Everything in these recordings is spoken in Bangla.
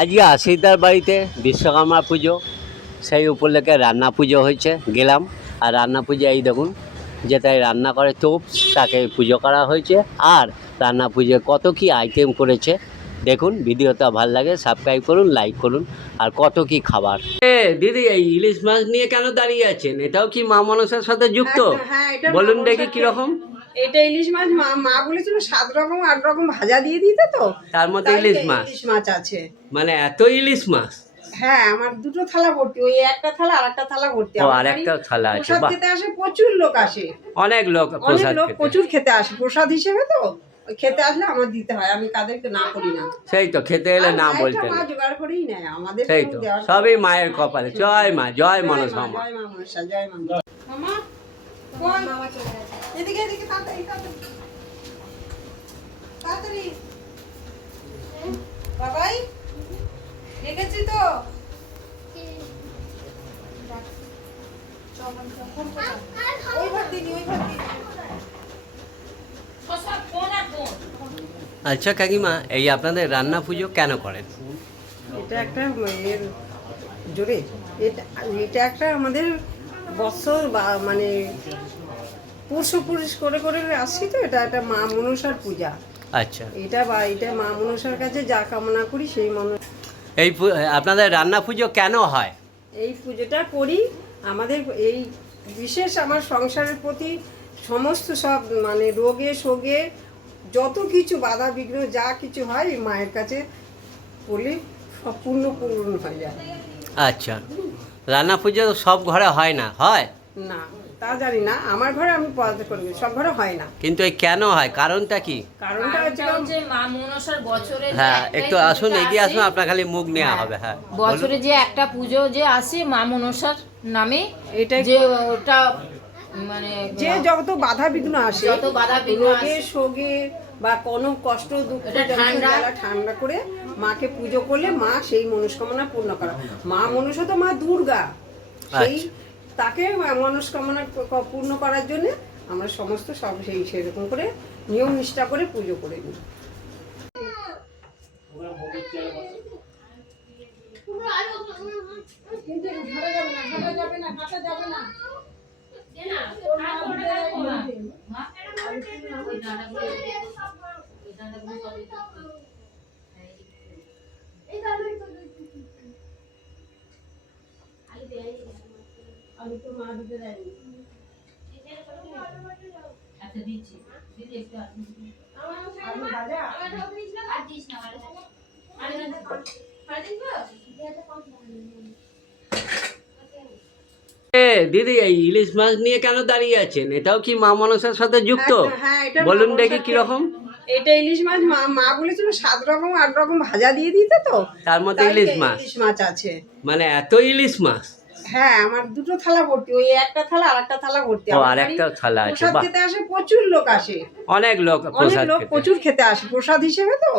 আজকে আশিদার বাড়িতে বিশ্বকর্মা পুজো। সেই উপলক্ষে রান্না পুজো হয়েছে গেলাম। আর রান্না পুজো এই দেখুন যেটাই রান্না করে তোপ তাকে পুজো করা হয়েছে। আর রান্না পুজোয় কত কি আইটেম করেছে দেখুন ভিডিওটা ভালো লাগে সাবস্ক্রাইব করুন লাইক করুন আর কত কি খাবার। এ দিদি এই ইলিশ মাছ নিয়ে কেন দাঁড়িয়ে আছেন? এটাও কি মা মনসার সাথে যুক্ত? একদম, হ্যাঁ, বলুন দেখি কীরকম। এটা ইলিশ মাছ মা মা বলেছিল সাত রকম আট রকম ভাজা দিয়ে দিতে তো। তার মধ্যে ইলিশ মাছ। ইলিশ মাছ আছে। মানে এত ইলিশ মাছ? হ্যাঁ আমার দুটো থালা ভর্তি ওই একটা থালা আর একটা থালা ভর্তি। আর একটা থালা আছে প্রসাদ খেতে আসে প্রচুর লোক আসে। অনেক লোক অনেক প্রসাদ লোক প্রচুর খেতে আসে প্রসাদ হিসেবে তো খেতে আসলে আমার দিতে হয় আমি কাদেরকে না করি না। সেই তো খেতে এলে না বলতেন মা জোগাড় করেই নেয় আমাদের সেই তো সবই মায়ের কপালে। জয় মা জয় জয় মা, জয় মা মনসা জয় মা মামা কই? এদিকে এদিকে তাড়াতাড়ি তাড়াতাড়ি। বাবাই তো। আচ্ছা কাকিমা এই আপনাদের রান্না পুজো কেন করেন? এটা একটা জোরে। এটা এটা একটা আমাদের বছর বা মানে পুরুষ পুরুষ করে করে আসছি তো এটা একটা মা মনসার পূজা। আচ্ছা। এটা বা এটা মা মনসার কাছে যা কামনা করি সেই মন এই আপনাদের রান্না পুজো কেন হয়? এই পুজোটা করি আমাদের এই বিশেষ আমার সংসারের প্রতি সমস্ত সব মানে রোগে শোগে যত কিছু বাধা বিঘ্ন যা কিছু হয় মায়ের কাছে করলে সব পূর্ণ পূরণ হয়ে যায়। আচ্ছা। রান্না পুজো তো সব ঘরে হয় না? হয়? না। তা জানি না। আমার ঘরে আমি পড়াতে করবি সব ঘরে হয় না। কিন্তু এই কেন হয়? কারণটা কি? কারণটা হচ্ছে মা মনসার বছরে হ্যাঁ একটু আসুন এগিয়ে আসুন আপনার খালি মুখ নেওয়া হবে হ্যাঁ। বছরে যে একটা পুজো যে আসে মা মনসার নামে এটাই যে ওটা মানে যে যত বাধা বিঘ্ন আসে যত বাধা বিঘ্ন রোগে আসে। শোগে বা কোনো কষ্ট দুঃখ ঠান্ডা। ঠান্ডা করে মাকে পুজো করলে মা সেই মনস্কামনা পূর্ণ করে মা মনসা তো মা দুর্গা। সেই আচ্ছা। তাকে মনস্কামনা পূর্ণ করার জন্য আমরা সমস্ত সব সেই সেরকম করে নিয়ম নিষ্ঠা করে পুজো করে নিই। আচ্ছা দিচ্ছি। দিদি একটু দিদি। এই ইলিশ মাছ নিয়ে কেন দাঁড়িয়ে আছেন? এটাও কি মা মনসার সাথে যুক্ত? হ্যাঁ, বলুন দেখি কীরকম। এটা ইলিশ মাছ মা মা বলেছিল সাত রকম আট রকম ভাজা দিয়ে দিতে তো। তার মধ্যে ইলিশ মাছ। ইলিশ মাছ আছে। মানে এত ইলিশ মাছ? হ্যাঁ আমার দুটো থালা ভর্তি ওই একটা থালা আর একটা থালা ভর্তি। ও আর একটা থালা আছে প্রসাদ খেতে আসে প্রচুর লোক আসে। অনেক লোক অনেক লোক প্রচুর খেতে আসে। প্রসাদ হিসেবে তো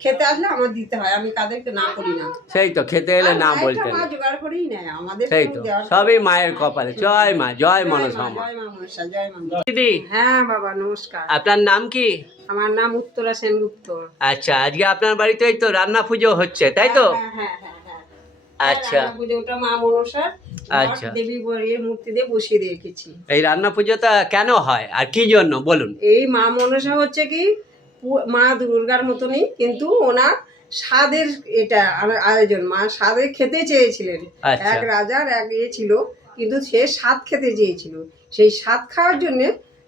খেতে আসলে আমার দিতে হয় আমি কাদেরকে না করি না। সেই তো খেতে এলে না বলতেন মা জোগাড় করেই নেয় আমাদের সেই তো সবই মায়ের কপালে। জয় মা জয় জয় জয় মা মনসা জয় মা দিদি। হ্যাঁ বাবা নমস্কার। আপনার নাম কি? আমার নাম উত্তরা সেনগুপ্ত। আচ্ছা আজকে আপনার বাড়িতে এই তো রান্না পুজো হচ্ছে তাই তো? হ্যাঁ হ্যাঁ হ্যাঁ হ্যাঁ। আচ্ছা। পুজোটা মা মনসার আচ্ছা। দেবী বরের মূর্তি দিয়ে বসিয়ে রেখেছি। এই রান্না পুজোটা কেন হয়? আর কি জন্য? বলুন। এই মা মনসা হচ্ছে কি মা দুর্গার মতনই কিন্তু ওনার স্বাদের এটা আয়োজন। মা স্বাদে খেতে চেয়েছিলেন। আচ্ছা। এক রাজার এক ইয়ে ছিল কিন্তু সে স্বাদ খেতে চেয়েছিল। সেই স্বাদ খাওয়ার জন্য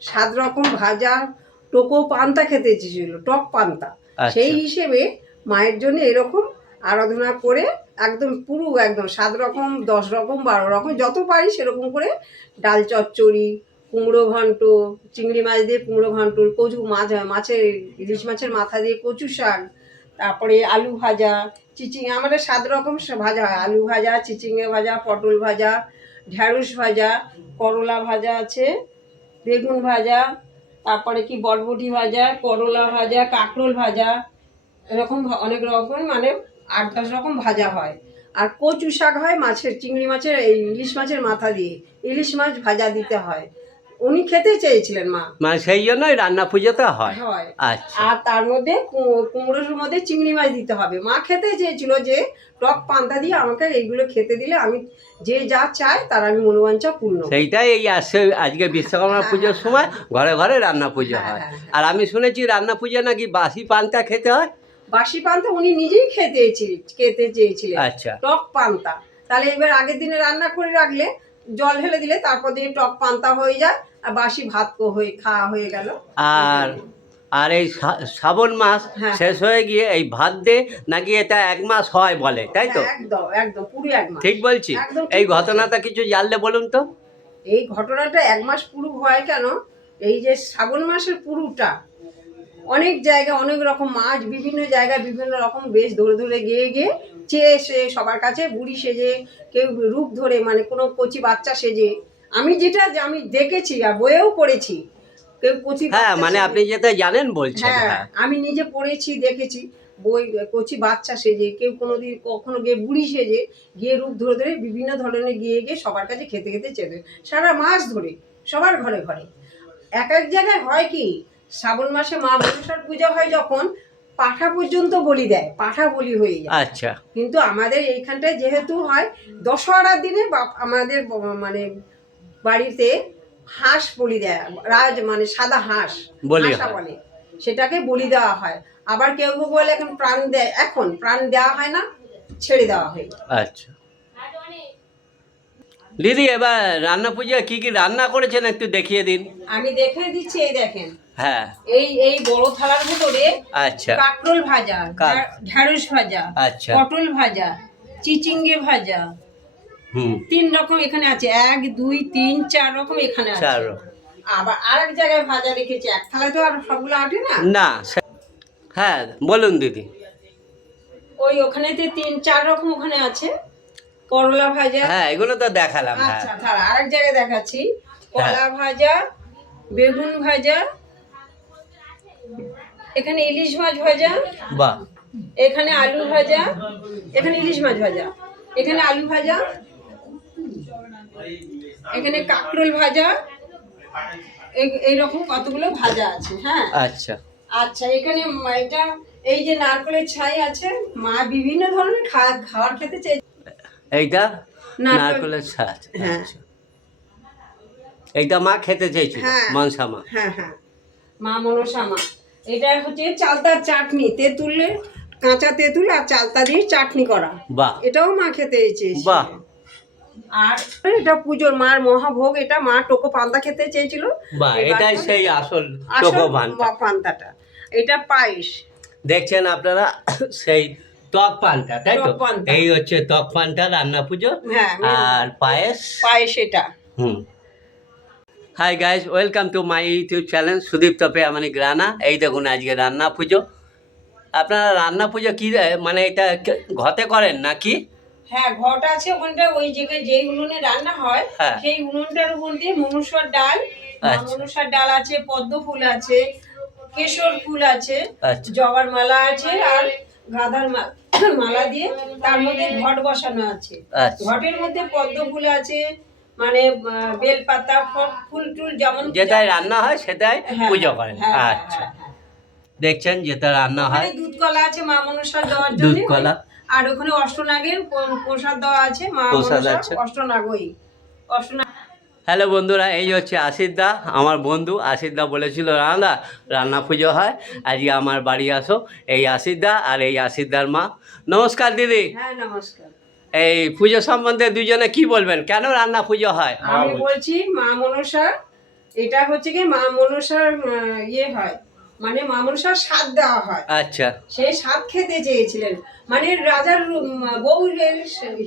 সাত রকম ভাজা টোকো পান্তা খেতে চেয়েছিল টক পান্তা। আচ্ছা। সেই হিসেবে মায়ের জন্য এরকম আরাধনা করে একদম পুরো একদম সাত রকম, দশ রকম, বারো রকম, যত পারি সেরকম করে ডাল চচ্চড়ি, কুমড়ো ঘন্ট, চিংড়ি মাছ দিয়ে কুমড়ো ঘন্ট, কচু মাছ, মাছের, ইলিশ মাছের মাথা দিয়ে কচু শাক, তারপরে আলু ভাজা, চিচিং, আমাদের সাত রকম ভাজা হয়। আলু ভাজা চিচিঙে ভাজা, পটল ভাজা, ঢ্যাঁড়স ভাজা, করলা ভাজা আছে, বেগুন ভাজা, তারপরে কি বটবটি ভাজা, করলা ভাজা, কাঁকরোল ভাজা, এরকম অনেক রকম মানে আট দশ রকম ভাজা হয়। আর কচু শাক হয় মাছের চিংড়ি মাছের এই ইলিশ মাছের মাথা দিয়ে। ইলিশ মাছ ভাজা দিতে হয়। উনি খেতে চেয়েছিলেন মা। মানে সেই জন্যই রান্না পুজোটা হয়? হয়। আচ্ছা। আর তার মধ্যে কুমড়োর মধ্যে চিংড়ি মাছ দিতে হবে। মা খেতে চেয়েছিল যে টক পান্তা দিয়ে আমাকে এইগুলো খেতে দিলে আমি যে যা চাই তার আমি মনোবাঞ্ছা পূর্ণ সেইটাই এই আসছে আজকে বিশ্বকর্মা পুজোর সময় ঘরে ঘরে রান্না পুজো হ্যাঁ, হয় হ্যাঁ, হ্যাঁ। আর আমি শুনেছি রান্না পুজো নাকি বাসি পান্তা খেতে হয়? বাসি পান্তা উনি নিজেই খেতে খেতে চেয়েছিলেন। আচ্ছা। টক পান্তা। তাহলে এবার আগের দিনে রান্না করে রাখলে জল ঢেলে দিলে তারপর দিনে টক পান্তা হয়ে যায় আর বাসি ভাত হয়ে খাওয়া হয়ে গেল। আর আর এই শ্রাবণ মাস হ্যাঁ। শেষ হয়ে গিয়ে এই ভাত দে নাকি এটা এক মাস হয় বলে তাই তো? একদম একদম পুরো এক মাস। ঠিক বলছি। এই ঘটনাটা কিছু জানলে বলুন তো? এই ঘটনাটা এক মাস পুরো হয় কেন? এই যে শ্রাবণ মাসের পুরোটা অনেক জায়গায় অনেক রকম মাছ বিভিন্ন জায়গায় বিভিন্ন রকম বেশ ধরে ধরে গিয়ে গিয়ে চেয়ে এসে সবার কাছে বুড়ি সেজে কেউ রূপ ধরে মানে কোনো কচি বাচ্চা সেজে। আমি যেটা আমি দেখেছি আর বইয়েও পড়েছি কেউ কচি হ্যাঁ মানে আপনি যেটা জানেন বলছেন হ্যাঁ হ্যাঁ। আমি নিজে পড়েছি দেখেছি বই কচি বাচ্চা সেজে কেউ কোনোদিন কখনো গিয়ে বুড়ি সেজে গিয়ে রূপ ধরে ধরে বিভিন্ন ধরনের গিয়ে গিয়ে সবার কাছে খেতে খেতে চেতে সারা মাস ধরে সবার ঘরে ঘরে। এক এক জায়গায় হয় কি শ্রাবণ মাসে মা মনসার পূজা হয় যখন পাঠা পর্যন্ত বলি দেয় পাঠা বলি হয়ে যায়। আচ্ছা। কিন্তু আমাদের এইখানটায় যেহেতু হয় দশহরার দিনে আমাদের মানে বাড়িতে হাঁস বলি দেয় রাজ মানে সাদা হাঁস বলি বলে। সেটাকে বলি দেওয়া হয়। আবার কেউ কেউ বলে এখন প্রাণ দেয় এখন প্রাণ দেওয়া হয় না ছেড়ে দেওয়া হয়। আচ্ছা। দিদি এবার রান্না পুজোয় কি কি রান্না করেছেন একটু দেখিয়ে দিন। আমি দেখে দিচ্ছি এই দেখেন। হ্যাঁ। এই এই বড় থালার ভিতরে আচ্ছা। কাঁকরোল ভাজা ঢ্যাঁড়স ভাজা আচ্ছা। পটল ভাজা চিচিঙ্গে ভাজা। হুম। তিন রকম এখানে আছে। এক দুই তিন চার রকম এখানে আছে। চার রকম। আবার আরেক জায়গায় ভাজা রেখেছি। এক থালায় তো আর সবগুলো আটে না? না হ্যাঁ বলুন দিদি। ওই ওখানেতে তিন চার রকম ওখানে আছে। করলা ভাজা। হ্যাঁ এগুলো তো দেখালাম হ্যাঁ। আচ্ছা তাহলে আরেক জায়গায় দেখাচ্ছি। কলা ভাজা বেগুন ভাজা এখানে ইলিশ মাছ ভাজা বাহ। এখানে আলু ভাজা এখানে ইলিশ মাছ ভাজা এখানে আলু ভাজা এখানে কাঁকরোল ভাজা এই- এইরকম কতগুলো ভাজা আছে হ্যাঁ। আচ্ছা। আচ্ছা এখানে এটা এই যে নারকেলের ছাই আছে মা বিভিন্ন ধরনের খা- খাবার খেতে চাই এইটা নারকেল- নারকেলের ছাঁচ হ্যাঁ। আচ্ছা। এইটা মা খেতে হ্যাঁ। মনসা মা। হ্যাঁ হ্যাঁ। মা মনসা মা। এটা হচ্ছে চালতার চাটনি কাঁচা তেঁতুল আর চালতা দিয়ে চাটনি করা। বাহ। এটাও মা খেতে চেয়েছিল। বাহ। আর এটা পুজোর মার মহাভোগ এটা মা টোকো পান্তা খেতে চেয়েছিল। বাহ এটাই সেই আসল আসল টোকো পান্তা। পান্তাটা। এটা পায়েস। দেখছেন আপনারা সেই টক পান্তা তাই তো? এই হচ্ছে টক পান্তা রান্না পুজো। হ্যাঁ আর পায়েস? পায়েস এটা। হুম। Hi guys welcome to my YouTube channel Sudip তপে আমি গ্রানা এই দেখুন আজকে রান্না পুজো। আপনারা রান্না পুজো কি মানে এটা ঘতে করেন নাকি? হ্যাঁ ঘট আছে ওখানটা ওই জায়গায় যে উনুনে রান্না হয় হ্যাঁ। সেই উনুনটার উপর দিয়ে মনুষ্যর ডাল। আচ্ছা। মনুষ্যর ডাল আছে পদ্ম ফুল আছে কেশর ফুল আছে আচ্ছা। জবার মালা আছে আর গাঁদার মালা দিয়ে তার মধ্যে ঘট বসানো আছে। আচ্ছা। ঘটের মধ্যে পদ্ম ফুল আছে মানে বেলপাতা ফল টুল যেমন যেটাই রান্না হয় সেটাই হ্যাঁ, পুজো করেন। হ্যাঁ, হ্যাঁ, আচ্ছা। হ্যাঁ, হ্যাঁ। দেখছেন যেটা রান্না হয়? দুধ কলা আছে মা মনসার দেওয়ার জন্য। দুধ কলা। আর ওখানে অষ্টনাগের প্রসাদ দেওয়া আছে মা আছে। অষ্টনাগই। অষ্টনাগ হ্যালো বন্ধুরা এই হচ্ছে আশিসদা আমার বন্ধু আশিসদা বলেছিল রান্না রান্না পুজো হয় আজকে আমার বাড়ি আসো। এই আশিসদা আর এই আশিসদার মা। নমস্কার দিদি। হ্যাঁ নমস্কার। এই পুজো সম্বন্ধে দুজনে কি বলবেন? কেন রান্না পুজো হয়? আমি বলছি মা মনসা এটা হচ্ছে কি মা মনসার ইয়ে হয়। মানে মা মনসার স্বাদ দেওয়া হয়। আচ্ছা। সেই স্বাদ খেতে চেয়েছিলেন। মানে রাজার বউয়ের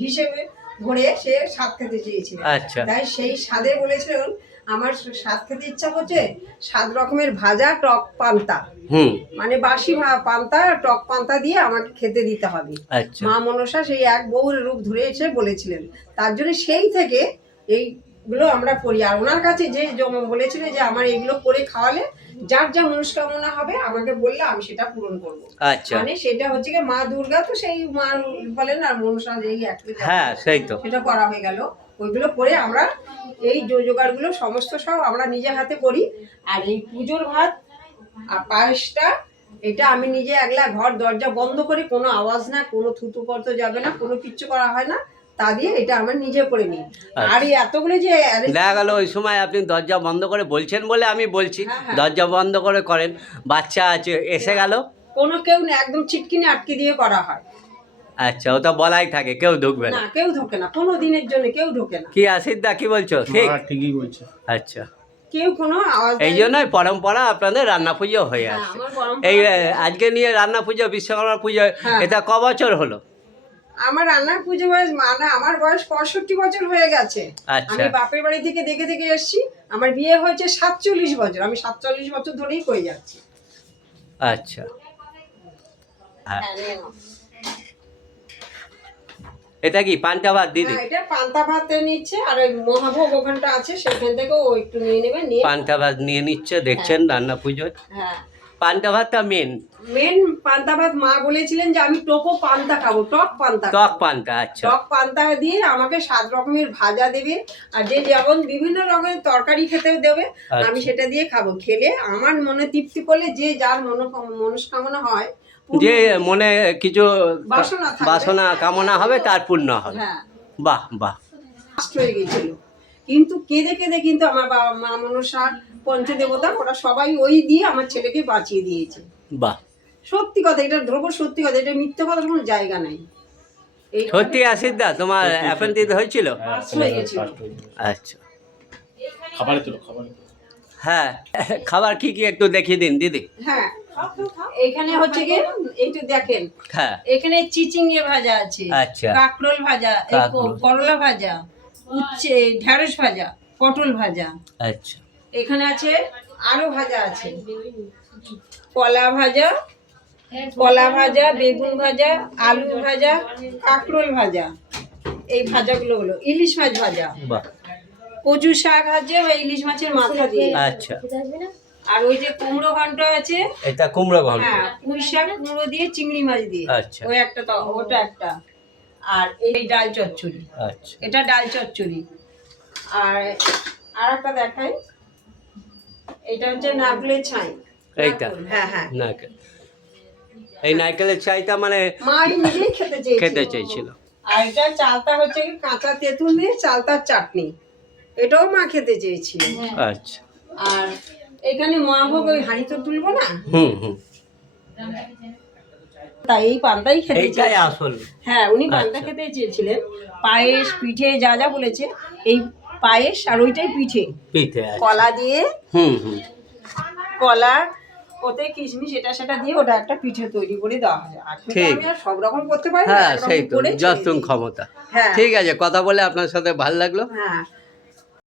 হিসেবে ধরে সে স্বাদ খেতে চেয়েছিলেন আচ্ছা। তাই সেই স্বাদে বলেছিলেন আমার স্বাদ খেতে ইচ্ছা করছে? সাত রকমের ভাজা টক পান্তা। হুম। মানে বাসি পান্তা টক পান্তা দিয়ে আমাকে খেতে দিতে হবে। আচ্ছা। মা মনসা সেই এক বউর রূপ ধরে এসে বলেছিলেন। তার জন্য সেই থেকে এইগুলো আমরা করি। আর ওনার কাছে যে বলেছিলেন যে আমার এইগুলো করে খাওয়ালে যার যা মনস্কামনা হবে আমাকে বললে আমি সেটা পূরণ করব। আচ্ছা। মানে সেটা হচ্ছে কি মা দুর্গা তো সেই মা বলেন আর মনসা এই একই হ্যাঁ সেই তো। সেটা করা হয়ে গেল। ওইগুলো করে আমরা এই জোগাড়গুলো সমস্ত সব আমরা নিজে হাতে করি। আর এই পুজোর ভাত আর পায়েসটা এটা আমি নিজে একলা ঘর দরজা বন্ধ করে কোনো আওয়াজ না কোনো থুতু করতে যাবে না কোনো কিচ্ছু করা হয় না। তা দিয়ে এটা আমার নিজে করে নিই। আর এই এতগুলো যে দেখা গেল ওই সময় আপনি দরজা বন্ধ করে বলছেন বলে আমি বলছি। হ্যাঁ, হ্যাঁ। দরজা বন্ধ করে করেন বাচ্চা আছে এসে গেল? কোনো কেউ না একদম আটকে দিয়ে করা হয়। আচ্ছা ওটা বলাই থাকে কেউ ঢুকবে না। না কেউ ঢোকে না কোনো দিনের জন্য কেউ ঢোকে না। কি আসিদ্দা কি বলছো? ঠিক? ঠিকই বলছে। আচ্ছা। কেউ কোনো আওয়াজ এই জন্যই পরম্পরা আপনাদের রান্না পুজো হয়ে হ্যাঁ, আছে এই আজকে নিয়ে রান্না পুজো বিশ্বকর্মা পুজো। এটা ক বছর হলো? আমার রান্নার পুজো বয়স মানে আমার বয়স পঁয়ষট্টি বছর হয়ে গেছে। আচ্ছা। আমি বাপের বাড়ি থেকে দেখে দেখে এসেছি। আমার বিয়ে হয়েছে সাতচল্লিশ বছর। আমি সাতচল্লিশ বছর ধরেই করে যাচ্ছি। আচ্ছা। হ্যাঁ। হ্যাঁ। এটা কি পান্তা ভাত দিদি? হ্যাঁ, এটা পান্তা ভাত নিচ্ছে আর ওই মহাভোগ ওখানটা আছে সেখান থেকেও ও একটু নিয়ে নেবে নিয়ে পান্তা ভাত নিয়ে নিচ্ছে দেখছেন রান্না পুজোর হ্যাঁ। পান্তা ভাতটা মেন মেন পান্তা ভাত মা বলেছিলেন যে আমি টোপো পান্তা খাব টক পান্তা টক পান্তা আচ্ছা। টক পান্তা দিয়ে আমাকে সাত রকমের ভাজা দেবে আর যে যেমন বিভিন্ন রকমের তরকারি খেতে দেবে আমি আচ্ছা। সেটা দিয়ে খাব। খেলে আমার মনে তৃপ্তি করলে যে যার মনো মনস্কামনা হয় যে মনে কিছু বাসনা বাসনা কামনা হবে তার পূর্ণ হবে। হ্যাঁ। বাহ বাহ। হয়ে গেছিল। কিন্তু কেঁদে কেঁদে কিন্তু আমার বাবা মা মনসা পঞ্চদেবতা ওরা সবাই ওই দিয়ে আমার ছেলেকে বাঁচিয়ে দিয়েছে। বাহ। সত্যি কথা এটা ধ্রুব সত্যি কথা এটা মিথ্যে কথার কোনো জায়গা নাই। এই সত্যি আসিদ্দা তোমার অ্যাপেন্ডিক্স হয়েছিল? হয়ে গেছিল। আচ্ছা। খাবারে তো খাবারে হ্যাঁ খাবার কি কি একটু দেখিয়ে দিন দিদি। হ্যাঁ এখানে হচ্ছে কি এইটু দেখেন হ্যাঁ। এখানে চিচিঙ্গে ভাজা আছে আচ্ছা। কাকরোল ভাজা। করলা ভাজা উচ্ছে ঢেঁড়স ভাজা পটল ভাজা। আচ্ছা। এখানে আছে আরও ভাজা আছে। কলা ভাজা কলা ভাজা বেগুন ভাজা আলু ভাজা কাকরোল ভাজা। এই ভাজাগুলো হলো ইলিশ মাছ ভাজা। কচু শাক আছে বা ইলিশ মাছের মাথা দিয়ে। আচ্ছা। আর ওই যে কুমড়ো ঘন্ট আছে এটা কুমড়ো ঘন্ট। হ্যাঁ পুঁই শাক কুমড়ো দিয়ে চিংড়ি মাছ দিয়ে। আচ্ছা। ওই একটা তো ওটা একটা। আর এই ডাল চচ্চড়ি। আচ্ছা। এটা ডাল চচ্চড়ি। আর আর একটা দেখাই। এটা হচ্ছে নারকেলের ছাই। এইটা? হ্যাঁ হ্যাঁ। নারকেল। এই নারকেলের চাইটা মানে মা নিজেই খেতে চেয়েছিল। খেতে আর এটা চালতা হচ্ছে কি কাঁচা তেঁতুল দিয়ে চালতার চাটনি। এটাও মা খেতে চেয়েছিল। আচ্ছা। আর এখানে মহাভোগ ওই হাঁড়ি তো তুলবো না? হুম হুম। তাই এই পান্তাই খেতে চেয়েছিল। আসল। হ্যাঁ উনি পান্তা আচ্ছা। খেতে চেয়েছিলেন। পায়েস পিঠে যা যা বলেছে এই পায়েস আর ওইটাই পিঠে। পিঠে কলা দিয়ে। হুম হুম। কলা ওতে কিশমিশ এটা সেটা দিয়ে ওটা একটা পিঠে তৈরি করে দেওয়া হয়। আর ঠিক। আমি আর সব রকম করতে পারি না হ্যাঁ সেই তো যতক্ষণ ক্ষমতা। হ্যাঁ। ঠিক আছে কথা বলে আপনার সাথে ভালো লাগল। হ্যাঁ।